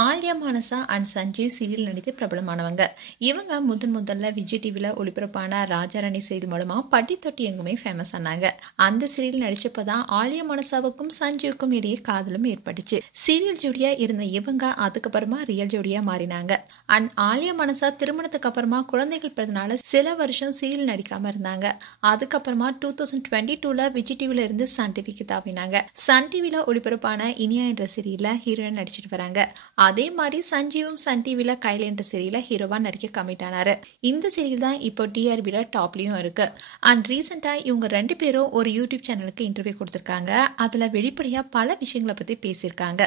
Alia Manasa and Sanjeev serial நடித்து பிரபலமானவங்க. இவங்க முதல்ல விஜய் டிவில ஒளிபரப்பான ராஜாராணி சீரியல் மூலமா பட்டி தொட்டி எங்குமே ஃபேமஸ் ஆனாங்க. அந்த சீரியல் நடிச்சப்பதான் ஆலியா மானசாவுக்கும் சஞ்சீவுக்கும் இடையே காதலும் ஏற்பட்டுச்சு. சீரியல் ஜோடியா இருந்த இவங்க அதுக்கப்புறமா ரியல் ஜோடியா மாறினாங்க. அண்ட் ஆலியா மானசா திருமணத்துக்கு அப்புறமா குழந்தைகள் பிறந்தனால சில வருஷம் சீரியல் நடிக்காம இருந்தாங்க. அதுக்கப்புறமா 2022ல விஜய் டிவில இருந்து சன் டிவிக்கு தாவினாங்க. சன் டிவில ஒளிபரப்பான இனியா என்ற சீரியல்ல ஹீரோயின் நடிச்சிட்டு வராங்க. அதே மாதிரி சஞ்சீவும் சன் டிவில கைல என்ற சீரியல்ல ஹீரோவா நடிக்க கமிட் ஆனாரு. இந்த சீரியல் தான் இப்போ டிஆர்பில டாப்லயும் இருக்கு. அண்ட் ரீசெண்டா இவங்க 2 பேரும் ஒரு யூடியூப் சேனலுக்கு இன்டர்வியூ கொடுத்திருக்காங்க. அதுல வெளிப்படையா பல விஷயங்களை பத்தி பேசியிருக்காங்க.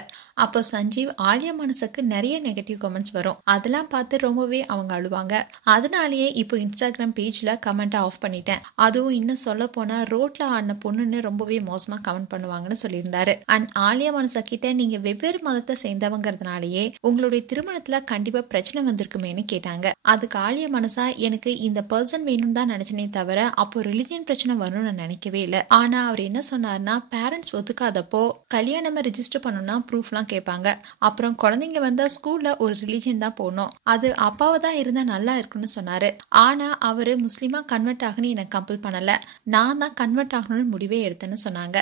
அப்போ சஞ்சீவ் ஆலியா மானசாக்கு நிறைய நெகட்டிவ் கமெண்ட்ஸ் வரும். அதெல்லாம் பார்த்து ரொம்பவே அவங்க அழுவாங்க. அதனாலேயே இப்போ இன்ஸ்டாகிராம் பேஜ்ல கமெண்ட் ஆஃப் பண்ணிட்டேன். அதுவும் இன்னும் சொல்ல போனா ரோட்ல ஆடின பொண்ணுன்னு ரொம்பவே மோசமா கமெண்ட் பண்ணுவாங்கன்னு சொல்லியிருந்தாரு. அண்ட் ஆலியா மானசா கிட்ட நீங்க வெவ்வேறு மதத்தை சேர்ந்தவங்கிறதுனாலேயே உங்களுடைய திருமணத்துல கண்டிப்பா பிரச்சனை வந்திருக்குமேனு கேட்டாங்க. அதுக்கு ஆலியா மானசா எனக்கு இந்த பர்சன் வேணும் தான் நினைச்சனே தவிர அப்போ ரிலிஜியன் பிரச்சனை வரும்னு நான் நினைக்கவே இல்லை. ஆனா அவர் என்ன சொன்னார்னா, பேரண்ட்ஸ் ஒத்துக்காதப்போ கல்யாணமா ரெஜிஸ்டர் பண்ணணும்னா ப்ரூஃப்லாம் கேட்பாங்க. அப்புறம் குழந்தைங்க வந்தா ஸ்கூல்ல ஒரு ரிலிஜியன் தான் போகணும், அது அப்பாவை தான் இருந்தா நல்லா இருக்குன்னு சொன்னாரு. ஆனா அவரு முஸ்லீமா கன்வெர்ட் ஆகணும்னு எனக்கு கம்பல் பண்ணல, நான் தான் கன்வெர்ட் ஆகணும்னு முடிவே எடுத்தேன்னு சொன்னாங்க.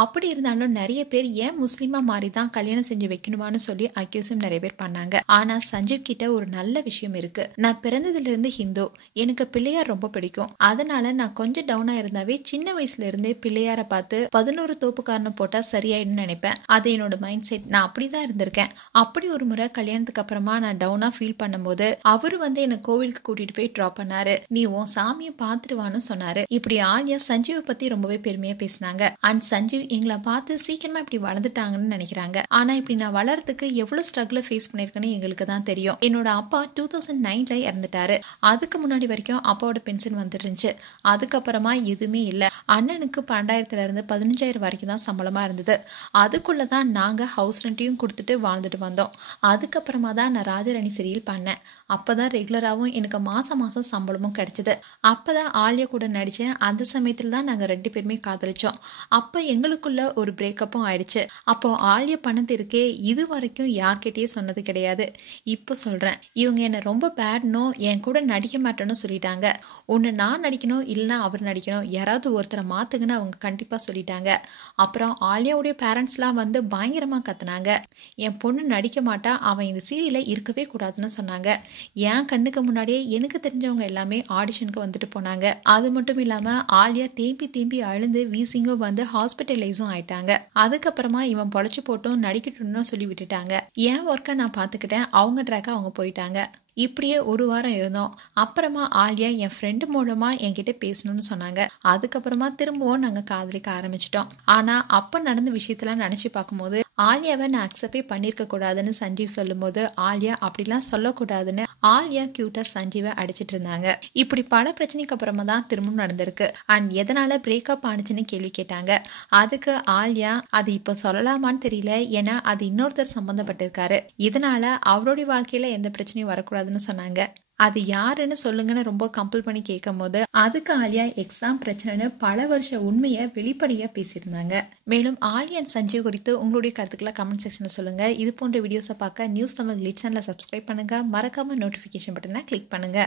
அப்படி இருந்தாலும் நிறைய பேர் ஏன் முஸ்லீமா மாறி தான் கல்யாணம் செஞ்சு வைக்கணுமான்னு சொல்லி அக்யூஸும் நிறைய பேர் பண்ணாங்க. ஆனா சஞ்சீவ் கிட்ட ஒரு நல்ல விஷயம் இருக்கு. நான் பிறந்ததுல இருந்து ஹிந்து, எனக்கு பிள்ளையார் ரொம்ப பிடிக்கும். அதனால நான் கொஞ்சம் டவுனா இருந்தாவே சின்ன வயசுல இருந்தே பிள்ளையார பார்த்து 11 தோப்புக்காரனை போட்டா சரியாயிடும்னு நினைப்பேன். அது என்னோட மைண்ட் செட். நான் அப்படிதான் இருந்திருக்கேன். அப்படி ஒரு முறை கல்யாணத்துக்கு அப்புறமா நான் டவுனா ஃபீல் பண்ணும்போது அவரு என்ன கோவிலுக்கு கூட்டிட்டு போய் டிராப் பண்ணாரு. நீ உன் சாமியை பார்த்துடுவான்னு சொன்னாரு. இப்படி ஆலியா சஞ்சீவை பத்தி ரொம்பவே பெருமையா பேசினாங்க. அண்ட் சஞ்சீவ் எங்களை பார்த்து சீக்கிரமா இப்படி வளர்ந்துட்டாங்கன்னு நினைக்கிறாங்க. ஆனா இப்படி நான் வளர்றதுக்கு எவ்வளவு ஸ்ட்ரகிள் ஃபேஸ் பண்ணிருக்கேன்னு எங்களுக்கு தான் தெரியும். என்னோட அப்பா 2009ல இறந்துட்டாரு. அதுக்கு முன்னாடி வரைக்கும் அப்பாவோட பென்ஷன் வந்துருந்துச்சு. அதுக்கப்புறமா எதுவுமே இல்லை. அண்ணனுக்கு 12,000ல இருந்து 15,000 வரைக்கும் தான் சம்பளமா இருந்தது. அதுக்குள்ளதான் நாங்க ஹவுஸ் ரெண்ட்டையும் கொடுத்துட்டு வாழ்ந்துட்டு வந்தோம். அதுக்கப்புறமா தான் நான் ராஜாராணி சீரியல் பண்ணேன். அப்பதான் ரெகுலராகவும் எனக்கு மாசம் மாசம் சம்பளமும் கிடைச்சது. அப்பதான் ஆலியா கூட நடிச்சேன். அந்த சமயத்துல தான் நாங்க 2 பேருமே காதலிச்சோம். அப்ப எங்களுக்குள்ள ஒரு பிரேக்கப்பும் ஆயிடுச்சு. அப்போ ஆலியா பண்ணது இருக்கே, இது வரைக்கும் யார்கிட்டயே சொன்னது கிடையாது. இப்போ சொல்றேன், இவங்க என்ன ரொம்ப பேட்னோ என் கூட நடிக்க மாட்டேன்னு சொல்லிட்டாங்க. ஒன்னு நான் நடிக்கணும், இல்லைன்னா அவர் நடிக்கணும், யாராவது ஒருத்தரை மாத்துங்கன்னு அவங்க கண்டிப்பா சொல்லிட்டாங்க. அப்புறம் ஆலியாவுடைய பேரண்ட்ஸ்லாம் பயங்கரமா கத்துனாங்க. என் பொண்ணு நடிக்க மாட்டா, அவன் இந்த சீரியல்ல இருக்கவே கூடாதுன்னு சொன்னாங்க. என் கண்ணுக்கு முன்னாடியே எனக்கு தெரிஞ்சவங்க எல்லாமே ஆடிஷனுக்கு வந்துட்டு போனாங்க. அது மட்டும் இல்லாம ஆலியா தேம்பி அழுந்து வீசிங்கும் ஹாஸ்பிட்டலைஸும் ஆயிட்டாங்க. அதுக்கப்புறமா இவன் பொழைச்சு போட்டும் நடிக்கட்டும்னு சொல்லி விட்டுட்டாங்க. என் ஒர்க்கை நான் பார்த்துக்கிட்டேன், அவங்க ட்ராக்கை அவங்க போயிட்டாங்க. இப்படியே ஒரு வாரம் இருந்தோம். அப்புறமா ஆலியா என் ஃப்ரெண்டு மூலமா என்கிட்ட பேசணும்னு சொன்னாங்க. அதுக்கப்புறமா திரும்பவும் நாங்க காதலிக்க ஆரம்பிச்சிட்டோம். ஆனா அப்ப நடந்த விஷயத்தெல்லாம் நினைச்சு பார்க்கும்போது ஆலியாவை நான் அக்செப்டே பண்ணிருக்க கூடாதுன்னு சஞ்சீவ் சொல்லும் போது ஆலியா அப்படிலாம் சொல்லக்கூடாதுன்னு ஆலியா கியூட்டா சஞ்சீவை அடிச்சிட்டு இருந்தாங்க. இப்படி பல பிரச்சனைக்கு அப்புறமா தான் திரும்பவும் நடந்திருக்கு. அண்ட் எதனால பிரேக்கப் ஆனிச்சுன்னு கேள்வி கேட்டாங்க. அதுக்கு ஆலியா அது இப்ப சொல்லலாமான்னு தெரியல, ஏன்னா அது இன்னொருத்தர் சம்பந்தப்பட்டிருக்காரு, இதனால அவருடைய வாழ்க்கையில எந்த பிரச்சனையும் வரக்கூடாதுன்னு சொன்னாங்க. அது யாருன்னு சொல்லுங்கன்னு ரொம்ப கம்பல் பண்ணி கேட்கும் போது அதுக்கு ஆலியா எக்ஸாம் பிரச்சனைன்னு பல வருஷ உண்மையை வெளிப்படையா பேசியிருந்தாங்க. மேலும் ஆலியா அண்ட் சஞ்சீவ் குறித்து உங்களுடைய கருத்துக்களை கமெண்ட் செக்ஷன்ல சொல்லுங்க. இது போன்ற வீடியோஸை பார்க்க நியூஸ் தமிழ் லீட் சேனலை சப்ஸ்கிரைப் பண்ணுங்க. மறக்காம நோட்டிபிகேஷன் பட்டனை கிளிக் பண்ணுங்க.